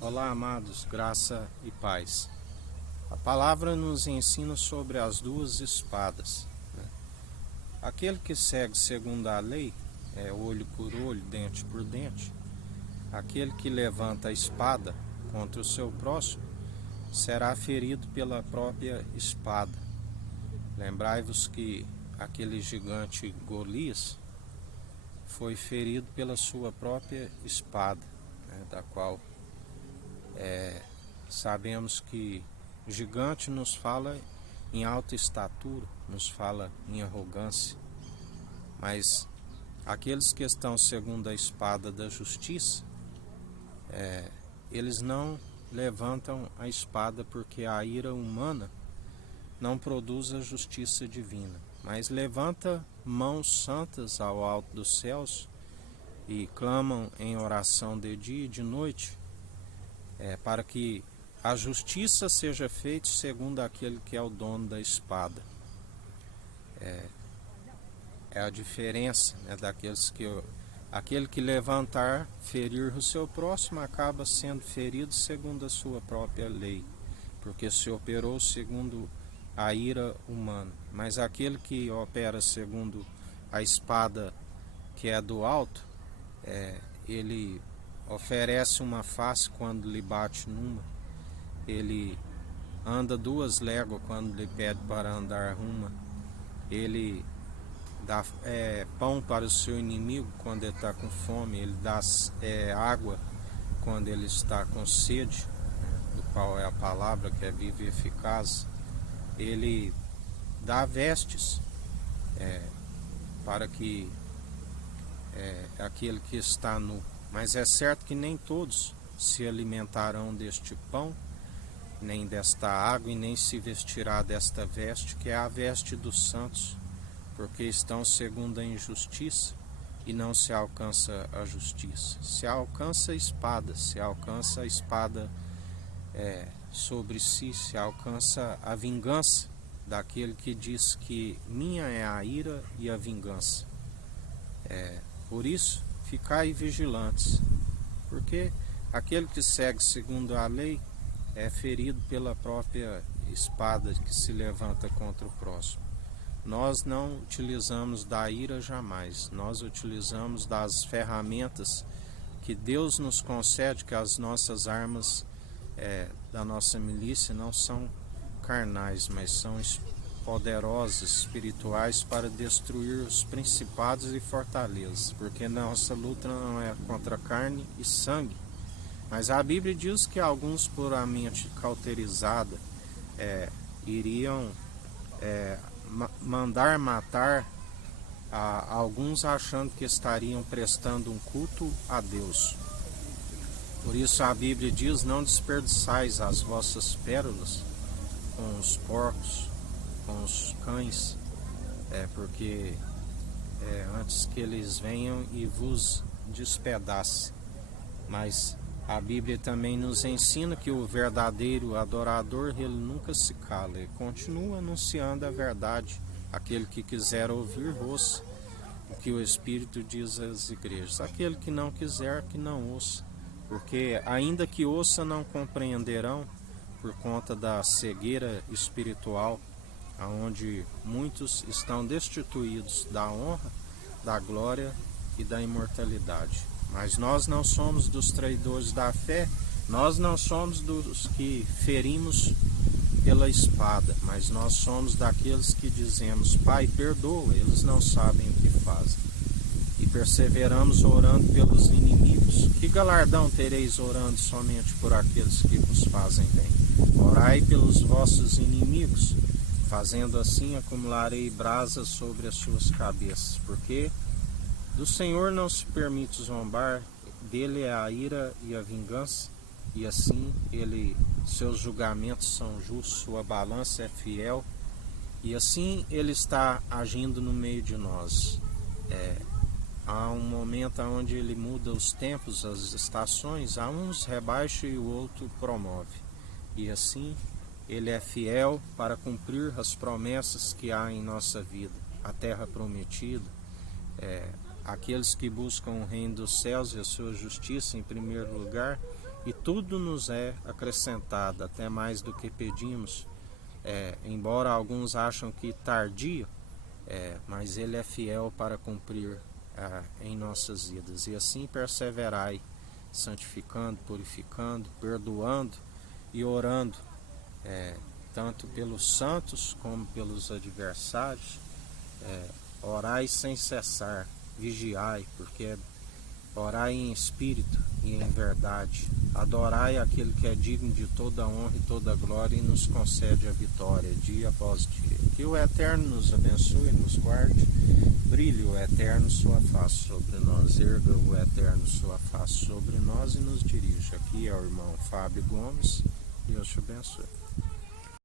Olá, amados, graça e paz. A palavra nos ensina sobre as duas espadas. Aquele que segue segundo a lei é olho por olho, dente por dente. Aquele que levanta a espada contra o seu próximo será ferido pela própria espada. Lembrai-vos que aquele gigante Golias foi ferido pela sua própria espada, da qual sabemos que gigante nos fala em alta estatura, nos fala em arrogância, mas aqueles que estão segundo a espada da justiça, eles não levantam a espada porque a ira humana não produz a justiça divina, mas levanta mãos santas ao alto dos céus e clamam em oração de dia e de noite, para que a justiça seja feita segundo aquele que é o dono da espada. É a diferença, daqueles que aquele que levantar, ferir o seu próximo, acaba sendo ferido segundo a sua própria lei, porque se operou segundo a ira humana. Mas aquele que opera segundo a espada que é do alto, ele oferece uma face quando lhe bate numa, ele anda 2 léguas quando lhe pede para andar uma, ele dá pão para o seu inimigo quando ele está com fome, ele dá água quando ele está com sede, do qual é a palavra que é viva e eficaz, ele dá vestes para que aquele que está nu. Mas é certo que nem todos se alimentarão deste pão, nem desta água, e nem se vestirá desta veste, que é a veste dos santos, porque estão segundo a injustiça e não se alcança a justiça. Se alcança a espada sobre si, se alcança a vingança daquele que diz que minha é a ira e a vingança. Por isso, ficai vigilantes, porque aquele que segue segundo a lei é ferido pela própria espada que se levanta contra o próximo. Nós não utilizamos da ira jamais, nós utilizamos das ferramentas que Deus nos concede, que as nossas armas da nossa milícia não são carnais, mas são poderosas, espirituais, para destruir os principados e fortalezas, porque nossa luta não é contra carne e sangue, mas a Bíblia diz que alguns, por a mente cauterizada, iriam mandar matar alguns, achando que estariam prestando um culto a Deus. Por isso a Bíblia diz: não desperdiçais as vossas pérolas com os porcos, com os cães, porque antes que eles venham e vos despedacem. Mas a Bíblia também nos ensina que o verdadeiro adorador, ele nunca se cala, ele continua anunciando a verdade. Aquele que quiser ouvir, ouça o que o Espírito diz às igrejas. Aquele que não quiser, que não ouça, porque ainda que ouça, não compreenderão, por conta da cegueira espiritual, onde muitos estão destituídos da honra, da glória e da imortalidade. Mas nós não somos dos traidores da fé, nós não somos dos que ferimos pela espada, mas nós somos daqueles que dizemos: Pai, perdoa, eles não sabem o que fazem. E perseveramos orando pelos inimigos. Que galardão tereis orando somente por aqueles que vos fazem bem? Orai pelos vossos inimigos, fazendo assim acumularei brasas sobre as suas cabeças, porque do Senhor não se permite zombar, dele é a ira e a vingança, e assim seus julgamentos são justos, sua balança é fiel, e assim ele está agindo no meio de nós. Há um momento onde ele muda os tempos, as estações, a uns rebaixa e o outro promove, e assim ele é fiel para cumprir as promessas que há em nossa vida, a terra prometida, aqueles que buscam o reino dos céus e a sua justiça em primeiro lugar, e tudo nos é acrescentado, até mais do que pedimos, embora alguns acham que tardio, mas Ele é fiel para cumprir em nossas vidas. E assim perseverai, santificando, purificando, perdoando e orando, tanto pelos santos como pelos adversários. Orai sem cessar, vigiai, porque orai em espírito e em verdade. Adorai aquele que é digno de toda honra e toda glória e nos concede a vitória dia após dia. Que o Eterno nos abençoe e nos guarde. Brilhe o Eterno sua face sobre nós. Erga o Eterno sua face sobre nós e nos dirija. Aqui é o irmão Fábio Gomes. Deus te abençoe.